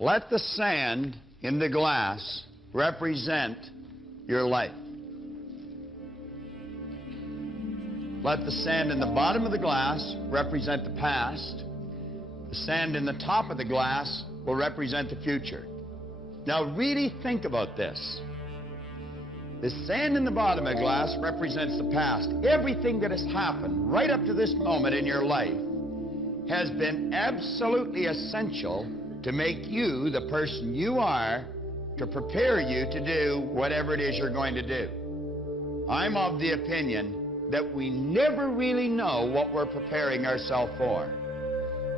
Let the sand in the glass represent your life. Let the sand in the bottom of the glass represent the past. The sand in the top of the glass will represent the future. Now really think about this. The sand in the bottom of the glass represents the past. Everything that has happened right up to this moment in your life has been absolutely essential to make you the person you are, to prepare you to do whatever it is you're going to do. I'm of the opinion that we never really know what we're preparing ourselves for.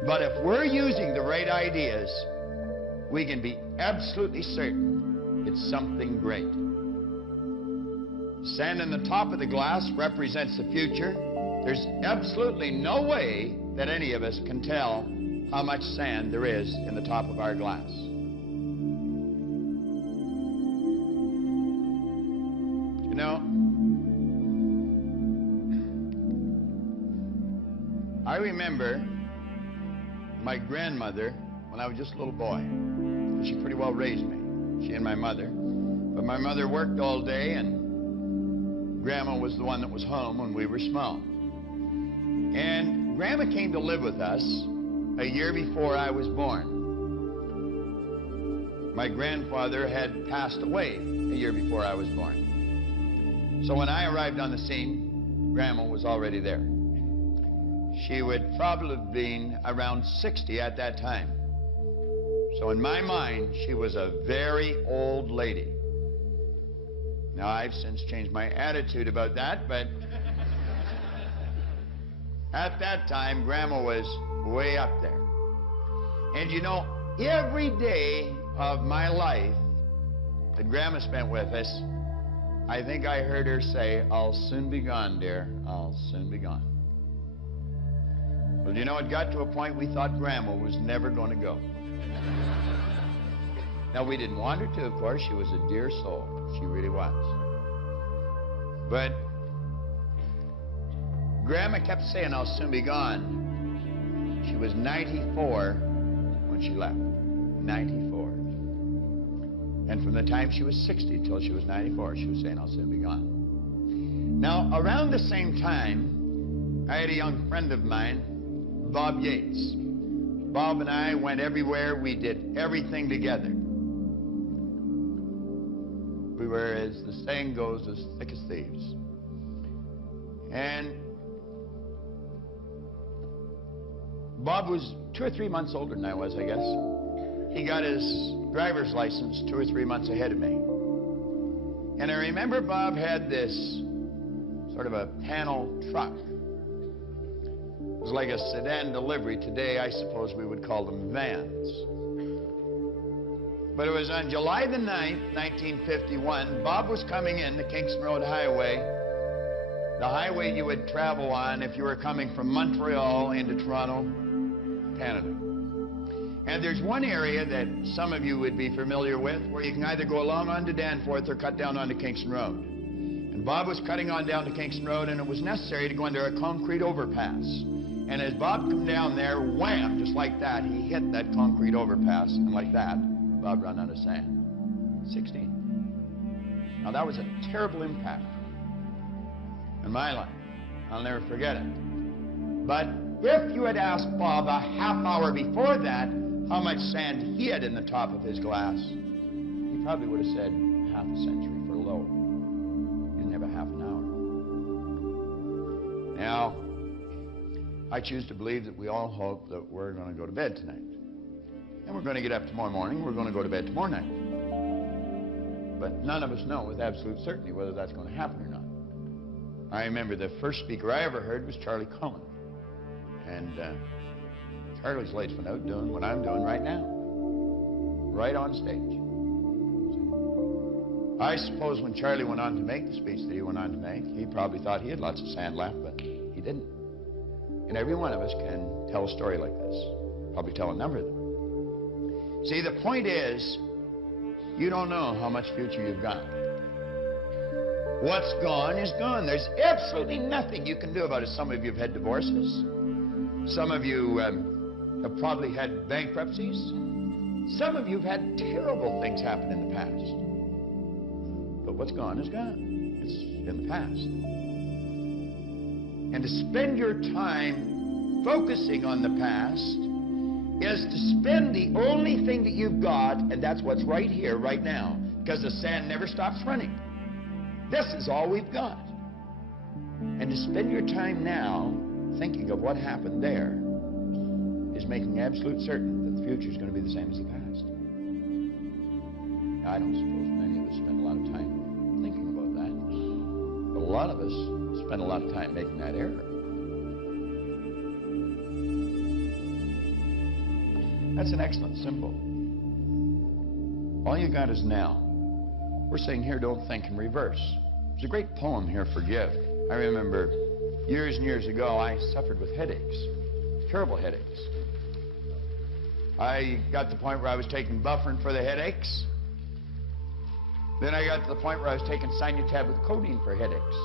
But if we're using the right ideas, we can be absolutely certain it's something great. Sand in the top of the glass represents the future. There's absolutely no way that any of us can tell how much sand there is in the top of our glass. You know, I remember my grandmother when I was just a little boy. She pretty well raised me, she and my mother. But my mother worked all day, and Grandma was the one that was home when we were small. And Grandma came to live with us a year before I was born. My grandfather had passed away a year before I was born. So when I arrived on the scene, Grandma was already there. She would probably have been around 60 at that time. So in my mind, she was a very old lady. Now, I've since changed my attitude about that, but at that time, Grandma was way up there. And you know, every day of my life that Grandma spent with us, I think I heard her say, "I'll soon be gone, dear. I'll soon be gone." Well, you know, it got to a point we thought Grandma was never going to go. Now, we didn't want her to, of course. She was a dear soul. She really was. But Grandma kept saying, "I'll soon be gone." She was 94 when she left. 94. And from the time she was 60 till she was 94, she was saying, "I'll soon be gone." Now, around the same time, I had a young friend of mine, Bob Yates. Bob and I went everywhere. We did everything together. We were, as the saying goes, as thick as thieves. And Bob was 2 or 3 months older than I was, I guess. He got his driver's license 2 or 3 months ahead of me. And I remember Bob had this sort of a panel truck. It was like a sedan delivery. Today, I suppose we would call them vans. But it was on July the 9th, 1951, Bob was coming in the Kingston Road Highway, the highway you would travel on if you were coming from Montreal into Toronto, Canada. And there's one area that some of you would be familiar with where you can either go along onto Danforth or cut down onto Kingston Road. And Bob was cutting on down to Kingston Road, and it was necessary to go under a concrete overpass. And as Bob came down there, wham, just like that, he hit that concrete overpass, and like that, Bob ran out of sand. 16. Now, that was a terrible impact in my life. I'll never forget it. But if you had asked Bob a half hour before that how much sand he had in the top of his glass, he probably would have said half a century for low. He didn't have a half an hour. Now, I choose to believe that we all hope that we're going to go to bed tonight. And we're going to get up tomorrow morning. We're going to go to bed tomorrow night. But none of us know with absolute certainty whether that's going to happen or not. I remember the first speaker I ever heard was Charlie Cullen. And Charlie's lights went out doing what I'm doing right now. Right on stage. I suppose when Charlie went on to make the speech that he went on to make, he probably thought he had lots of sand left, but he didn't. And every one of us can tell a story like this. Probably tell a number of them. See, the point is, you don't know how much future you've got. What's gone is gone. There's absolutely nothing you can do about it. Some of you have had divorces. Some of you have probably had bankruptcies. Some of you have had terrible things happen in the past. But what's gone is gone. It's in the past. And to spend your time focusing on the past is to spend the only thing that you've got, and that's what's right here, right now, because the sand never stops running. This is all we've got. And to spend your time now thinking of what happened there is making absolute certain that the future is going to be the same as the past. Now, I don't suppose many of us spend a lot of time thinking about that. But a lot of us spend a lot of time making that error. That's an excellent symbol. All you got is now. We're saying here, don't think in reverse. There's a great poem here, Forgive. I remember years and years ago, I suffered with headaches, terrible headaches. I got to the point where I was taking Bufferin for the headaches. Then I got to the point where I was taking Sinutab with codeine for headaches.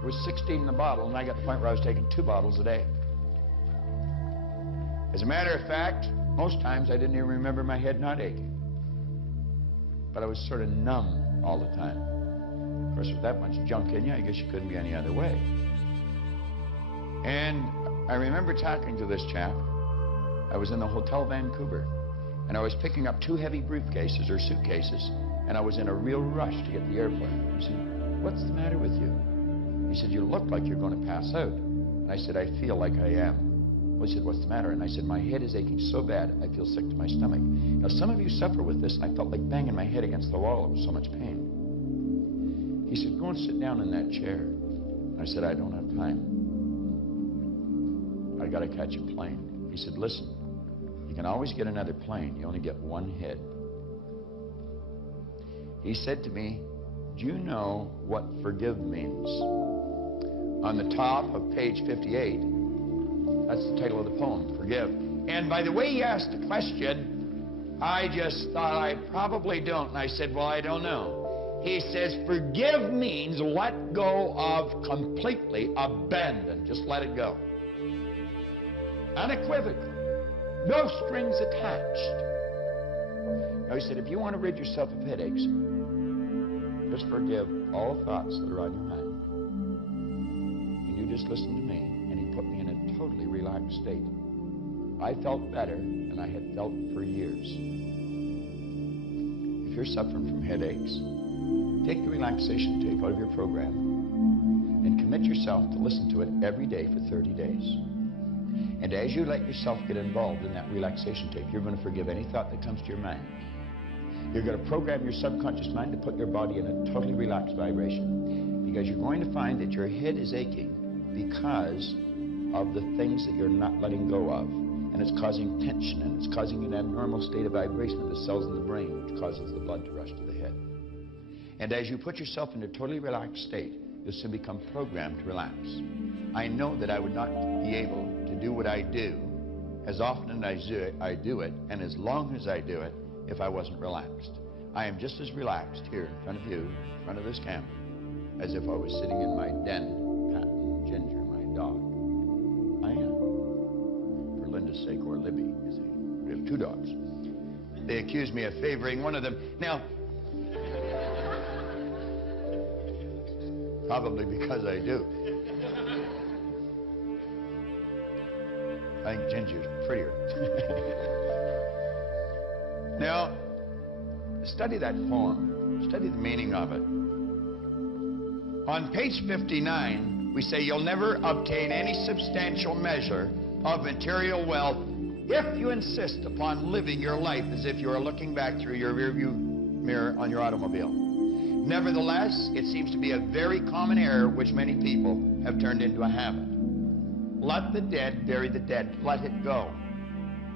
It was 16 in the bottle, and I got to the point where I was taking 2 bottles a day. As a matter of fact, most times I didn't even remember my head not aching. But I was sort of numb all the time. Of course, with that much junk in you, I guess you couldn't be any other way. And I remember talking to this chap. I was in the Hotel Vancouver, and I was picking up 2 heavy briefcases or suitcases, and I was in a real rush to get the airplane. He said, "What's the matter with you?" He said, "You look like you're going to pass out." And I said, "I feel like I am." Well, he said, "What's the matter?" And I said, "My head is aching so bad, I feel sick to my stomach." Now, some of you suffer with this, and I felt like banging my head against the wall. It was so much pain. He said, "Go and sit down in that chair." And I said, "I don't have time. I got to catch a plane." He said, "Listen, you can always get another plane. You only get one head." He said to me, "Do you know what forgive means?" On the top of page 58, that's the title of the poem, Forgive. And by the way he asked the question, I just thought I probably don't. And I said, "Well, I don't know." He says, forgive means let go of completely, abandon. Just let it go. Unequivocally. No strings attached. Now he said, if you want to rid yourself of headaches, just forgive all thoughts that are on your mind. And you just listen to me. And he put me in a totally relaxed state. I felt better than I had felt for years. If you're suffering from headaches, take the relaxation tape out of your program and commit yourself to listen to it every day for 30 days. And as you let yourself get involved in that relaxation tape, you're going to forgive any thought that comes to your mind. You're going to program your subconscious mind to put your body in a totally relaxed vibration, because you're going to find that your head is aching because of the things that you're not letting go of. And it's causing tension, and it's causing an abnormal state of vibration of the cells in the brain, which causes the blood to rush to the head. And as you put yourself in a totally relaxed state, you'll soon become programmed to relax. I know that I would not be able to do what I do as often as I do it, and as long as I do it, if I wasn't relaxed. I am just as relaxed here in front of you, in front of this camera, as if I was sitting in my den patting Ginger, my dog. I am. For Linda's sake, or Libby, you see. We have 2 dogs. They accuse me of favoring one of them. Now, probably because I do. I think Ginger's prettier. Now, study that poem. Study the meaning of it. On page 59, we say you'll never obtain any substantial measure of material wealth if you insist upon living your life as if you are looking back through your rearview mirror on your automobile. Nevertheless, it seems to be a very common error which many people have turned into a habit. Let the dead bury the dead. Let it go.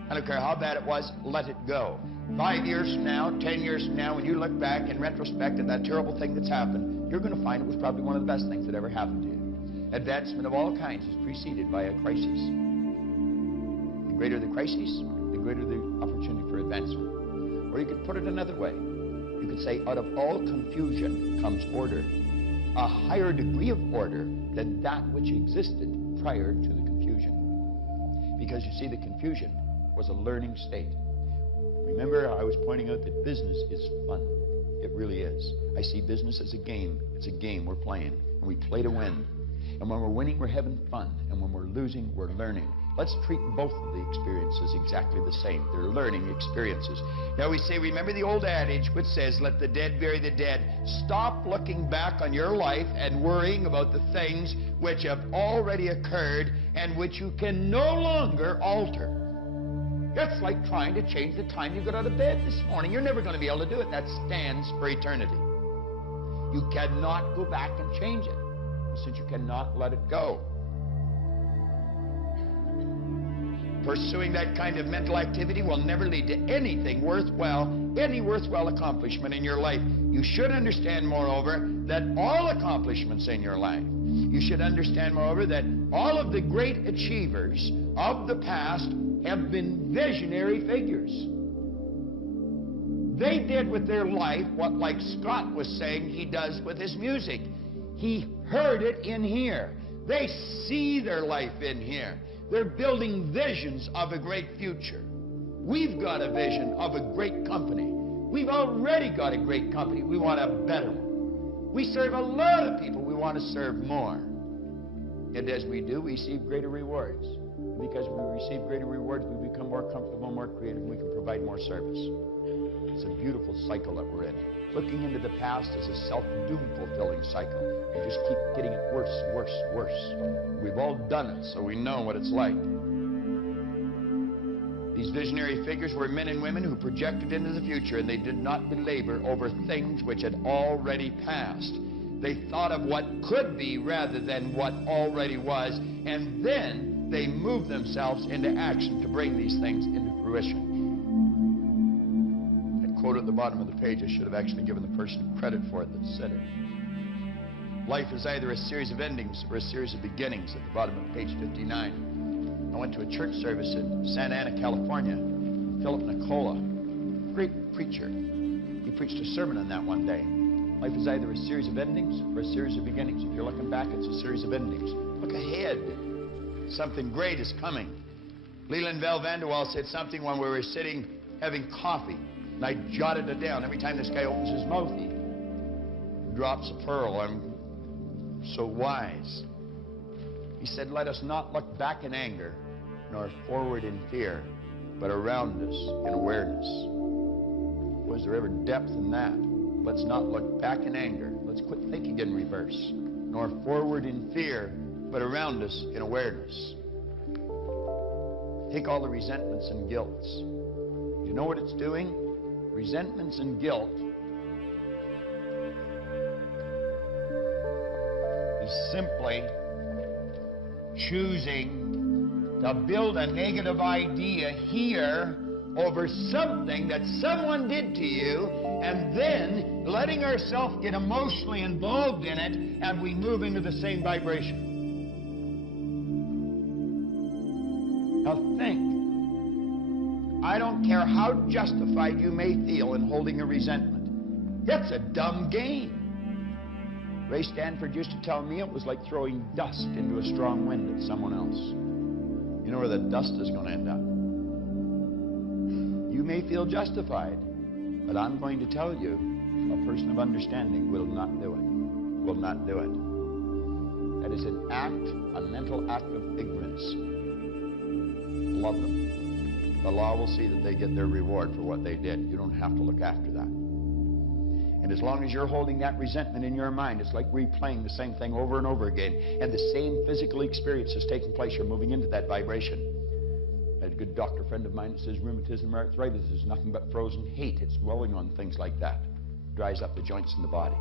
I don't care how bad it was, let it go. 5 years from now, 10 years from now, when you look back in retrospect at that terrible thing that's happened, you're going to find it was probably one of the best things that ever happened to you. Advancement of all kinds is preceded by a crisis. The greater the crisis, the greater the opportunity for advancement. Or you could put it another way. You could say, out of all confusion comes order. A higher degree of order than that which existed prior to the confusion. Because you see, the confusion was a learning state. Remember I was pointing out that business is fun. It really is. I see business as a game. It's a game we're playing, and we play to win. And when we're winning, we're having fun. And when we're losing, we're learning. Let's treat both of the experiences exactly the same. They're learning experiences. Now we say, remember the old adage which says, let the dead bury the dead. Stop looking back on your life and worrying about the things which have already occurred and which you can no longer alter. It's like trying to change the time you got out of bed this morning. You're never going to be able to do it. That stands for eternity. You cannot go back and change it, since you cannot let it go. Pursuing that kind of mental activity will never lead to anything worthwhile, any worthwhile accomplishment in your life. You should understand, moreover, that all accomplishments in your life, you should understand, moreover, that all of the great achievers of the past have been visionary figures. They did with their life what, like Scott was saying, he does with his music. He heard it in here. They see their life in here. They're building visions of a great future. We've got a vision of a great company. We've already got a great company. We want a better one. We serve a lot of people. We want to serve more. And as we do, we receive greater rewards. And because we receive greater rewards, we become more comfortable, more creative, and we can provide more service. It's a beautiful cycle that we're in. Looking into the past is a self-doom fulfilling cycle. You just keep getting it worse, worse, worse. We've all done it, so we know what it's like. These visionary figures were men and women who projected into the future, and they did not belabor over things which had already passed. They thought of what could be rather than what already was, and then they moved themselves into action to bring these things into fruition. That quote at the bottom of the page, I should have actually given the person credit for it that said it. Life is either a series of endings or a series of beginnings, at the bottom of page 59. I went to a church service in Santa Ana, California. Philip Nicola, great preacher. He preached a sermon on that one day. Life is either a series of endings or a series of beginnings. If you're looking back, it's a series of endings. Look ahead. Something great is coming. Leland Bell Vanderwall said something when we were sitting having coffee, and I jotted it down. Every time this guy opens his mouth, he drops a pearl. I'm so wise. He said, let us not look back in anger, nor forward in fear, but around us in awareness. Was there ever depth in that? Let's not look back in anger. Let's quit thinking in reverse. Nor forward in fear, but around us in awareness. Take all the resentments and guilts. You know what it's doing? Resentments and guilt is simply choosing to build a negative idea here over something that someone did to you, and then letting ourselves get emotionally involved in it, and we move into the same vibration. Now think. I don't care how justified you may feel in holding a resentment. It's a dumb game. Ray Stanford used to tell me it was like throwing dust into a strong wind at someone else. You know where the dust is going to end up. You may feel justified, but I'm going to tell you, a person of understanding will not do it. Will not do it. That is an act, a mental act of ignorance. Love them. The law will see that they get their reward for what they did. You don't have to look after that. And as long as you're holding that resentment in your mind, it's like replaying the same thing over and over again. And the same physical experience is taking place. You're moving into that vibration. I had a good doctor friend of mine that says rheumatism or arthritis is nothing but frozen hate. It's dwelling on things like that. Dries up the joints in the body.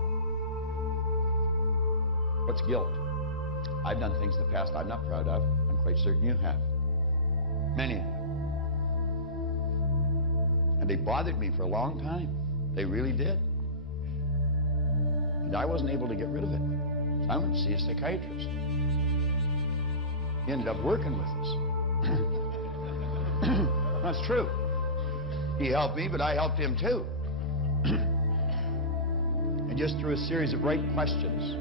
What's guilt? I've done things in the past I'm not proud of. I'm quite certain you have. Many of you. And they bothered me for a long time. They really did. And I wasn't able to get rid of it. So I went to see a psychiatrist. He ended up working with us. That's true. He helped me, but I helped him too. And just through a series of right questions,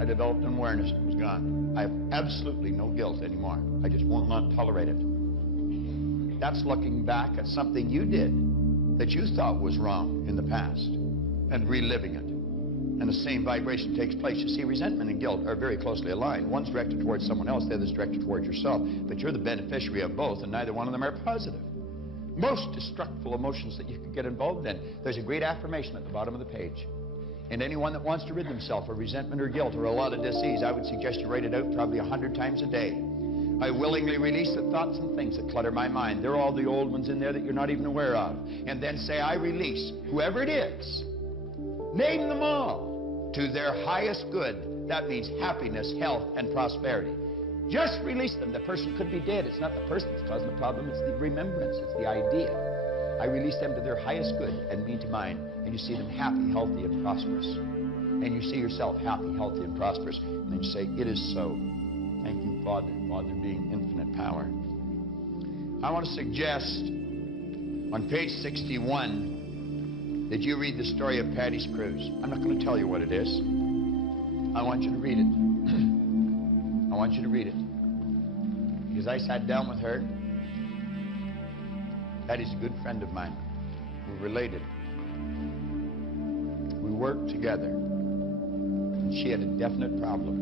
I developed an awareness. It was gone. I have absolutely no guilt anymore. I just will not tolerate it. That's looking back at something you did that you thought was wrong in the past and reliving it. And the same vibration takes place. You see, resentment and guilt are very closely aligned. One's directed towards someone else, the other's directed towards yourself. But you're the beneficiary of both, and neither one of them are positive. Most destructive emotions that you could get involved in. There's a great affirmation at the bottom of the page. And anyone that wants to rid themselves of resentment or guilt or a lot of disease, I would suggest you write it out probably 100 times a day. I willingly release the thoughts and things that clutter my mind. They're all the old ones in there that you're not even aware of. And then say, I release whoever it is. Name them all to their highest good. That means happiness, health, and prosperity. Just release them. The person could be dead. It's not the person that's causing the problem. It's the remembrance. It's the idea. I release them to their highest good and me to mine. And you see them happy, healthy, and prosperous. And you see yourself happy, healthy, and prosperous. And then you say, it is so. Thank you, Father. Father being infinite power. I want to suggest on page 61 that you read the story of Patty's Cruise. I'm not going to tell you what it is. I want you to read it. I want you to read it. Because I sat down with her. Patty's a good friend of mine. We're related. We worked together. And she had a definite problem.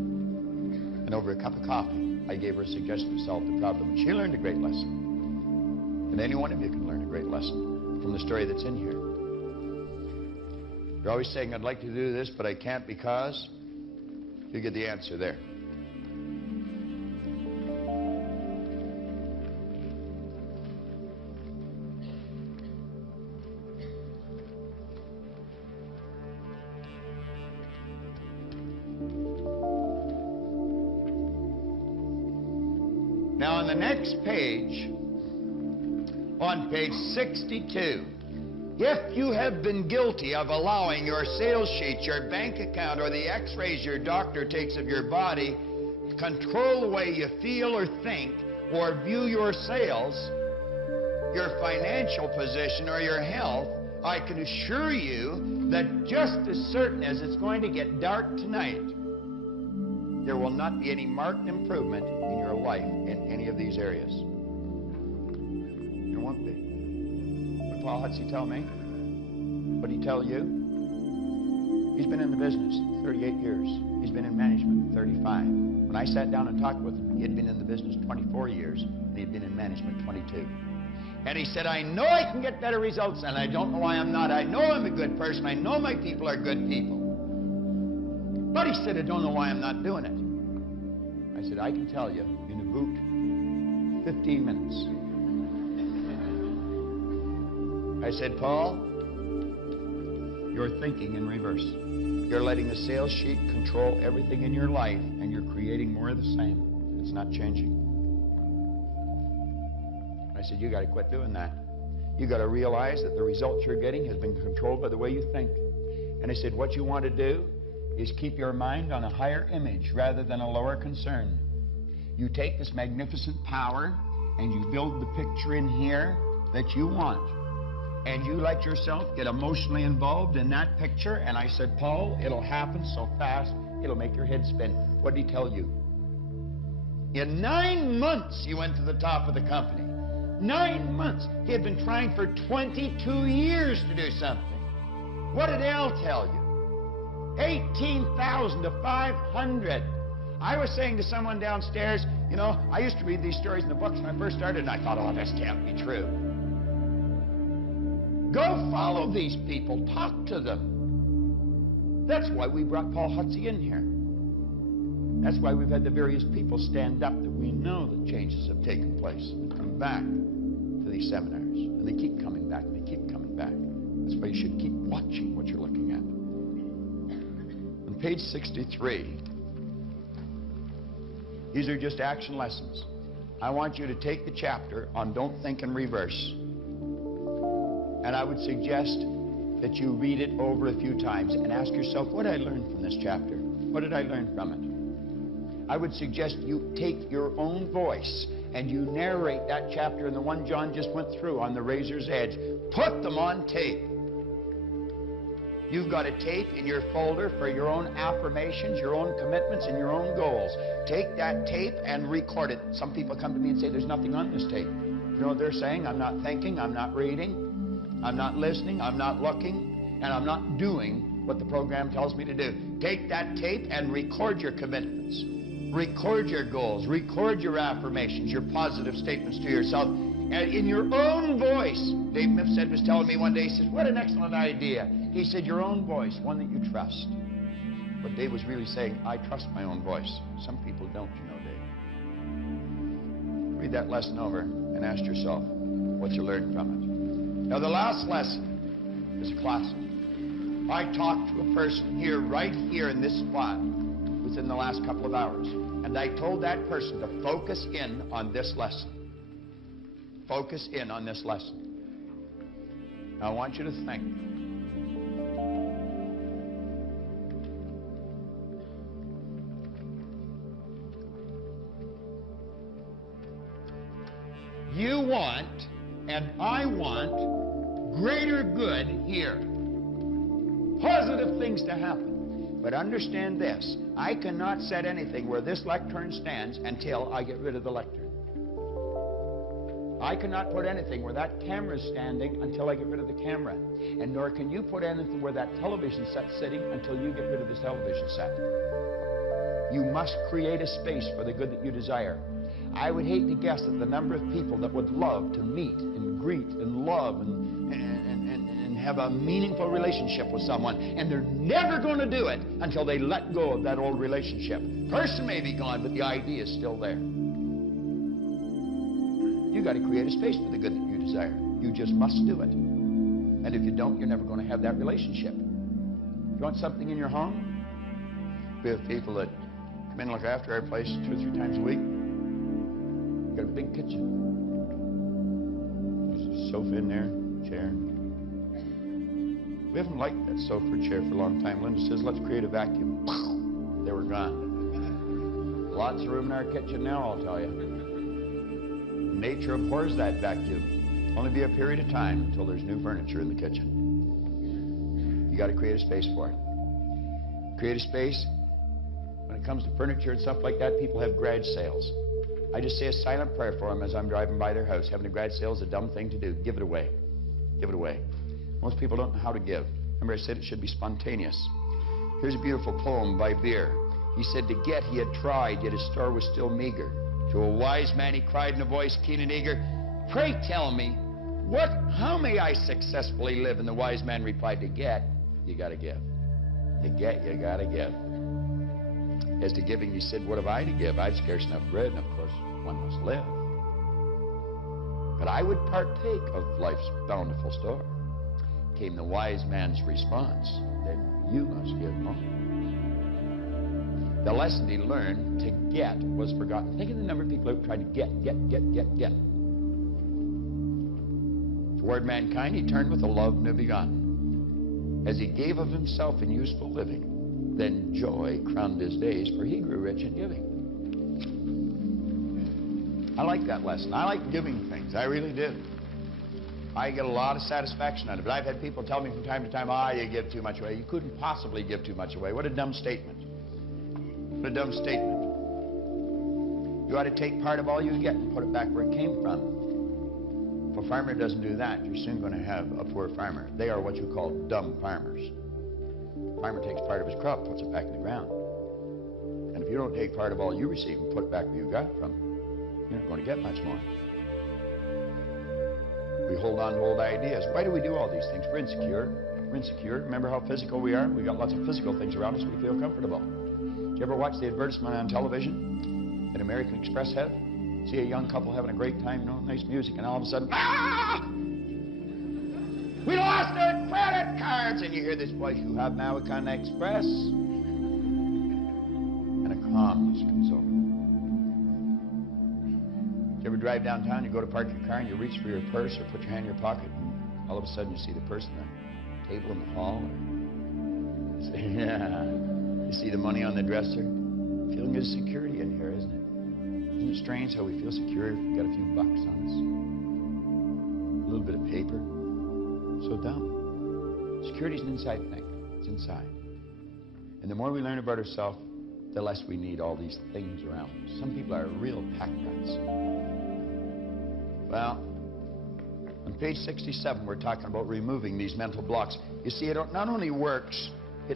And over a cup of coffee, I gave her a suggestion to solve the problem. She learned a great lesson. And any one of you can learn a great lesson from the story that's in here. You're always saying, I'd like to do this, but I can't because... You get the answer there. Now on the next page, on page 62, if you have been guilty of allowing your sales sheet, your bank account, or the x-rays your doctor takes of your body control the way you feel or think or view your sales, your financial position, or your health, I can assure you that just as certain as it's going to get dark tonight, there will not be any marked improvement in your life in any of these areas. There won't be. What did Paul Hutsey tell me? What did he tell you? He's been in the business 38 years. He's been in management 35. When I sat down and talked with him, he had been in the business 24 years, and he had been in management 22. And he said, I know I can get better results, and I don't know why I'm not. I know I'm a good person. I know my people are good people. But he said, I don't know why I'm not doing it. I said, I can tell you in about 15 minutes. I said, Paul, you're thinking in reverse. You're letting the sales sheet control everything in your life, and you're creating more of the same. It's not changing. I said, you got to quit doing that. You got to realize that the results you're getting has been controlled by the way you think. And I said, what you want to do is keep your mind on a higher image rather than a lower concern. You take this magnificent power and you build the picture in here that you want. And you let yourself get emotionally involved in that picture. And I said, Paul, it'll happen so fast, it'll make your head spin. What did he tell you? In 9 months, he went to the top of the company. 9 months. He had been trying for 22 years to do something. What did Al tell you? 18,000 to 500. I was saying to someone downstairs, you know, I used to read these stories in the books when I first started, and I thought, oh, this can't be true. Go follow these people. Talk to them. That's why we brought Paul Hutsey in here. That's why we've had the various people stand up that we know that changes have taken place and come back to these seminars. And they keep coming back, and they keep coming back. That's why you should keep watching what you're looking at. On page 63, these are just action lessons. I want you to take the chapter on Don't Think in Reverse. And I would suggest that you read it over a few times and ask yourself, what did I learn from this chapter? What did I learn from it? I would suggest you take your own voice and you narrate that chapter and the one John just went through on the razor's edge. Put them on tape. You've got a tape in your folder for your own affirmations, your own commitments, and your own goals. Take that tape and record it. Some people come to me and say, there's nothing on this tape. You know what they're saying? I'm not thinking, I'm not reading. I'm not listening, I'm not looking, and I'm not doing what the program tells me to do. Take that tape and record your commitments. Record your goals. Record your affirmations, your positive statements to yourself. And in your own voice. Dave Mifsud was telling me one day, he says, what an excellent idea. He said, your own voice, one that you trust. But Dave was really saying, I trust my own voice. Some people don't, you know, Dave. Read that lesson over and ask yourself what you learned from it. Now, the last lesson is a classic. I talked to a person here, right here in this spot, within the last couple of hours. And I told that person to focus in on this lesson. Focus in on this lesson. Now, I want you to think. You want, and I want, greater good here. Positive things to happen. But understand this, I cannot set anything where this lectern stands until I get rid of the lectern. I cannot put anything where that camera is standing until I get rid of the camera. And nor can you put anything where that television set's sitting until you get rid of this television set. You must create a space for the good that you desire. I would hate to guess at the number of people that would love to meet and greet and love and have a meaningful relationship with someone, and they're never going to do it until they let go of that old relationship. Person may be gone, but the idea is still there. You got to create a space for the good that you desire. You just must do it. And if you don't, you're never going to have that relationship. You want something in your home? We have people that come in and look after our place 2 or 3 times a week. We've got a big kitchen. There's a sofa in there, chair. We haven't liked that sofa or chair for a long time. Linda says, let's create a vacuum. They were gone. Lots of room in our kitchen now, I'll tell you. Nature abhors that vacuum. Only be a period of time until there's new furniture in the kitchen. You got to create a space for it. Create a space. When it comes to furniture and stuff like that, people have garage sales. I just say a silent prayer for them as I'm driving by their house. Having a garage sale is a dumb thing to do. Give it away. Give it away. Most people don't know how to give. Remember, I said it should be spontaneous. Here's a beautiful poem by Beer. He said, to get he had tried, yet his store was still meager. To a wise man he cried in a voice keen and eager, pray tell me, how may I successfully live? And the wise man replied, to get, you got to give. To get, you got to give. As to giving, he said, what have I to give? I've scarce enough bread, and of course, one must live. But I would partake of life's bountiful store. Came the wise man's response, then you must give more. The lesson he learned to get was forgotten. Think of the number of people who tried to get. Toward mankind he turned with a love new begun. As he gave of himself in useful living, then joy crowned his days, for he grew rich in giving. I like that lesson. I like giving things. I really do. I get a lot of satisfaction out of it. I've had people tell me from time to time, you give too much away. You couldn't possibly give too much away. What a dumb statement. What a dumb statement. You ought to take part of all you get and put it back where it came from. If a farmer doesn't do that, you're soon going to have a poor farmer. They are what you call dumb farmers. The farmer takes part of his crop, puts it back in the ground. And if you don't take part of all you receive and put it back where you got it from, you're not going to get much more. We hold on to old ideas. Why do we do all these things? We're insecure. We're insecure. Remember how physical we are? We got lots of physical things around us. We feel comfortable. Did you ever watch the advertisement on television that American Express have? See a young couple having a great time, nice music, and all of a sudden, we lost our credit cards! And you hear this voice, you have now American Express. And a calmness comes over. Did you ever drive downtown, you go to park your car, and you reach for your purse or put your hand in your pocket, and all of a sudden you see the purse in the table in the hall? You see the money on the dresser? Feeling of security in here, isn't it? Isn't it strange how we feel secure if we've got a few bucks on us? A little bit of paper. So dumb. Security's an inside thing. It's inside. And the more we learn about ourselves, the less we need all these things around us. Some people are real pack rats. Well, On page 67, we're talking about removing these mental blocks. You see, it not only works with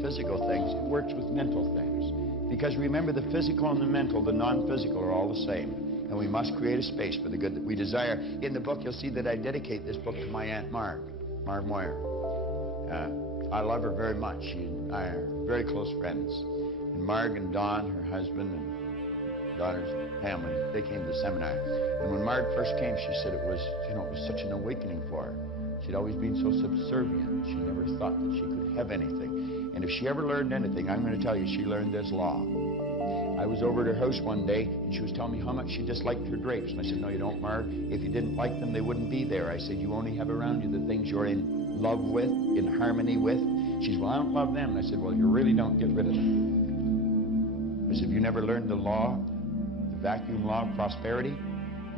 physical things, it works with mental things. Because remember, the physical and the mental, the non-physical are all the same. And we must create a space for the good that we desire. In the book, you'll see that I dedicate this book to my Aunt Marg Moyer. I love her very much. She and I are very close friends. And Marg and Don, her husband and daughter's family, they came to the seminar. And when Marg first came, she said it was such an awakening for her. She'd always been so subservient. She never thought that she could have anything. And if she ever learned anything, I'm going to tell you, she learned this law. I was over at her house one day, and she was telling me how much she disliked her drapes. And I said, no, you don't, Marg. If you didn't like them, they wouldn't be there. I said, you only have around you the things you're in love with, in harmony with. She said, well, I don't love them. And I said, well, you really don't get rid of them. I said, have you never learned the law, the vacuum law of prosperity?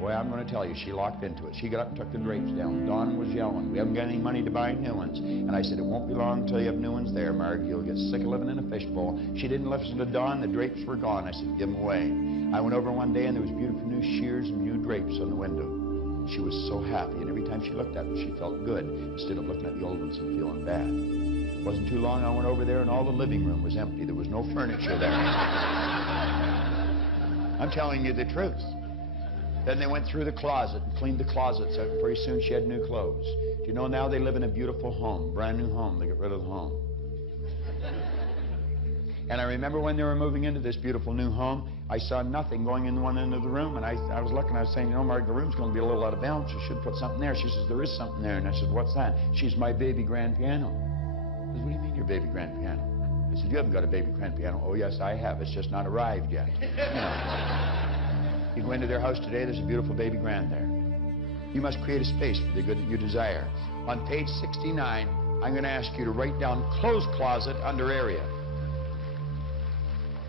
Boy, I'm going to tell you, she locked into it. She got up and took the drapes down. Dawn was yelling, we haven't got any money to buy new ones. And I said, it won't be long until you have new ones there, Marg. You'll get sick of living in a fishbowl. She didn't listen to Dawn. The drapes were gone. I said, give them away. I went over one day, and there was beautiful new shears and new drapes on the window. She was so happy, and every time she looked at them, she felt good, instead of looking at the old ones and feeling bad. It wasn't too long, I went over there, and all the living room was empty. There was no furniture there. I'm telling you the truth. Then they went through the closet and cleaned the closets out, and pretty soon she had new clothes. Do you know now they live in a beautiful home, brand new home. They got rid of the home. And I remember when they were moving into this beautiful new home, I saw nothing going in one end of the room, and I was looking, I was saying, you know, Marg, the room's going to be a little out of balance. You should put something there. She says, there is something there. And I said, what's that? She's my baby grand piano. I said, what do you mean your baby grand piano? I said, you haven't got a baby grand piano. Oh, yes, I have. It's just not arrived yet. You know. You go into their house today, there's a beautiful baby grand there. You must create a space for the good that you desire. On page 69, I'm going to ask you to write down clothes closet under area.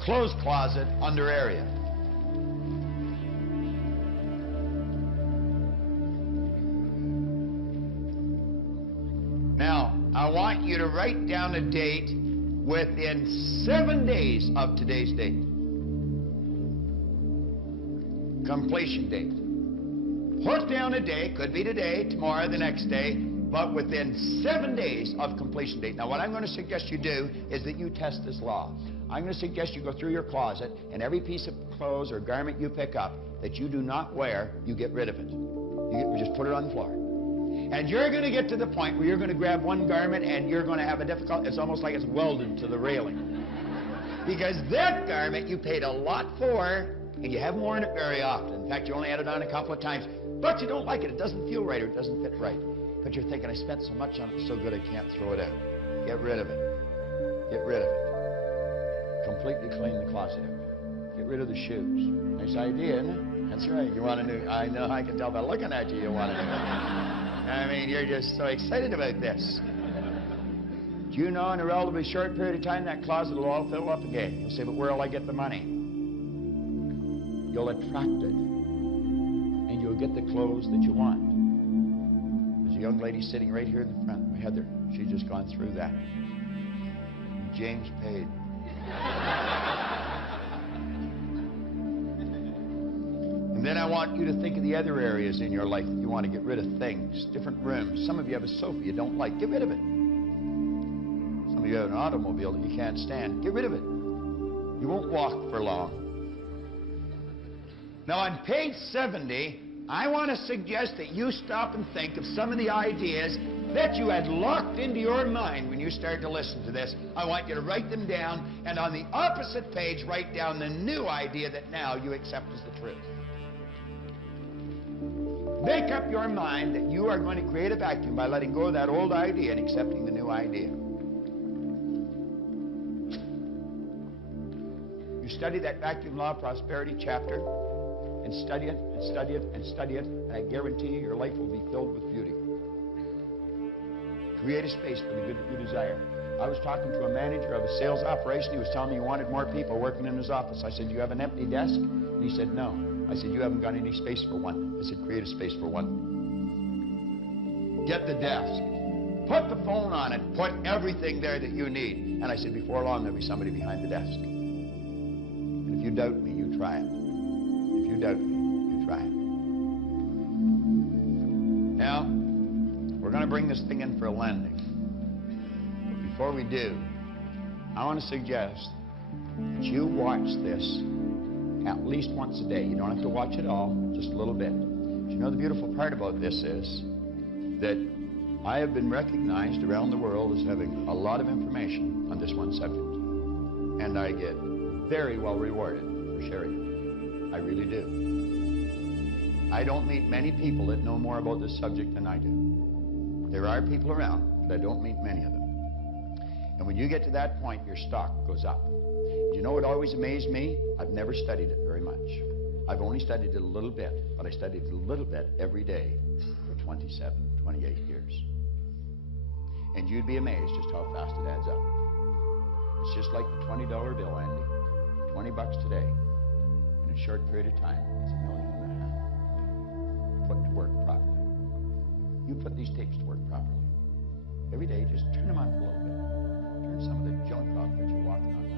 Clothes closet under area. Now, I want you to write down a date within 7 days of today's date. Completion date. Put down a day, could be today, tomorrow, the next day, but within 7 days of completion date. Now, what I'm going to suggest you do is that you test this law. I'm going to suggest you go through your closet, and every piece of clothes or garment you pick up that you do not wear, you get rid of it. You just put it on the floor. And you're going to get to the point where you're going to grab one garment and you're going to have a difficult, it's almost like it's welded to the railing. Because that garment you paid a lot for, and you haven't worn it very often. In fact, you only had it on a couple of times, but you don't like it. It doesn't feel right, or it doesn't fit right. But you're thinking, I spent so much on it, it's so good I can't throw it out. Get rid of it. Get rid of it. Completely clean the closet out. Get rid of the shoes. Nice idea, isn't it? That's right. You want a new, I know, I can tell by looking at you, you want a new. I mean, you're just so excited about this. Do you know in a relatively short period of time that closet will all fill up again? You'll say, but where will I get the money? You'll attract it, and you'll get the clothes that you want. There's a young lady sitting right here in the front, Heather. She's just gone through that. James paid. And then I want you to think of the other areas in your life that you want to get rid of things, different rooms. Some of you have a sofa you don't like. Get rid of it. Some of you have an automobile that you can't stand. Get rid of it. You won't walk for long. Now, on page 70, I want to suggest that you stop and think of some of the ideas that you had locked into your mind when you started to listen to this. I want you to write them down, and on the opposite page, write down the new idea that now you accept as the truth. Make up your mind that you are going to create a vacuum by letting go of that old idea and accepting the new idea. You study that vacuum law of prosperity chapter, and study it, and study it, and study it, and I guarantee you your life will be filled with beauty. Create a space for the good that you desire. I was talking to a manager of a sales operation. He was telling me he wanted more people working in his office. I said, do you have an empty desk? And he said, no. I said, you haven't got any space for one. I said, create a space for one. Get the desk. Put the phone on it. Put everything there that you need. And I said, before long, there'll be somebody behind the desk. And if you doubt me, you try it. If you doubt me, you try it. We're going to bring this thing in for a landing. But before we do, I want to suggest that you watch this at least once a day. You don't have to watch it all, just a little bit. But you know the beautiful part about this is that I have been recognized around the world as having a lot of information on this one subject. And I get very well rewarded for sharing it. I really do. I don't meet many people that know more about this subject than I do. There are people around, but I don't meet many of them. And when you get to that point, your stock goes up. You know what always amazed me? I've never studied it very much. I've only studied it a little bit, but I studied it a little bit every day for 27, 28 years. And you'd be amazed just how fast it adds up. It's just like the $20 bill, Andy. $20 today. In a short period of time, it's $1.5 million. Put to work properly. You put these tapes to work properly. Every day, just turn them on for a little bit. Turn some of the junk off that you're walking on.